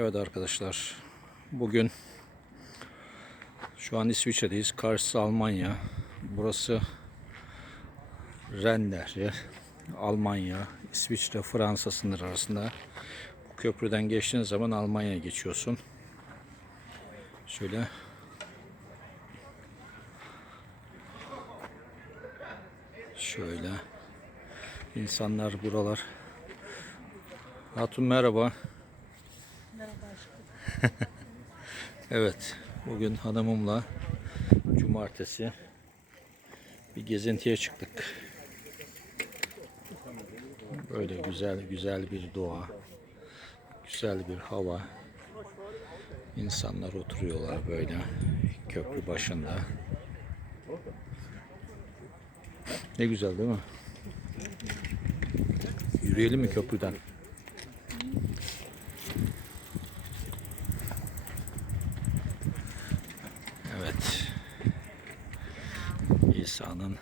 Evet arkadaşlar, bugün şu an İsviçre'deyiz. Karşısı Almanya. Burası Ren Nehri. Almanya, İsviçre, Fransa sınır arasında. Bu köprüden geçtiğin zaman Almanya'ya geçiyorsun. Şöyle Şöyle insanlar buralar. Hatun merhaba. Evet, bugün hanımımla cumartesi bir gezintiye çıktık. Böyle güzel güzel bir doğa, güzel bir hava. İnsanlar oturuyorlar böyle köprü başında. Ne güzel değil mi? Yürüyelim mi köprüden? Evet. İsa'nın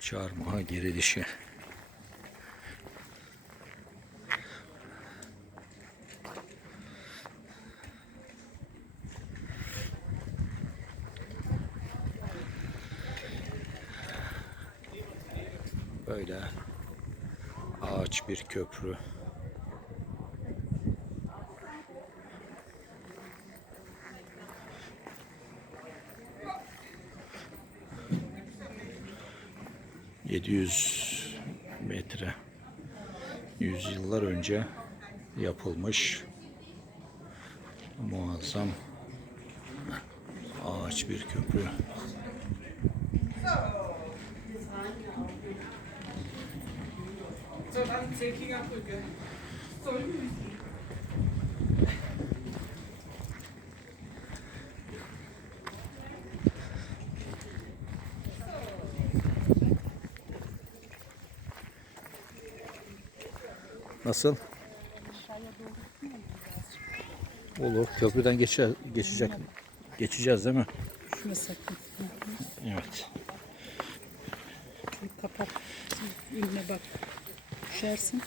çarmıha girilişi. Böyle ağaç bir köprü. ...700 metre... ...yüzyıllar önce... ...yapılmış... ...muazzam... ...ağaç bir köprü... So dann Zeckinger Brücke. So, Nasıl? Olur. Köprüden geçe, geçecek. Geçeceğiz değil mi? Sakın. Evet. Kapat. Önüne bak. Düşersin.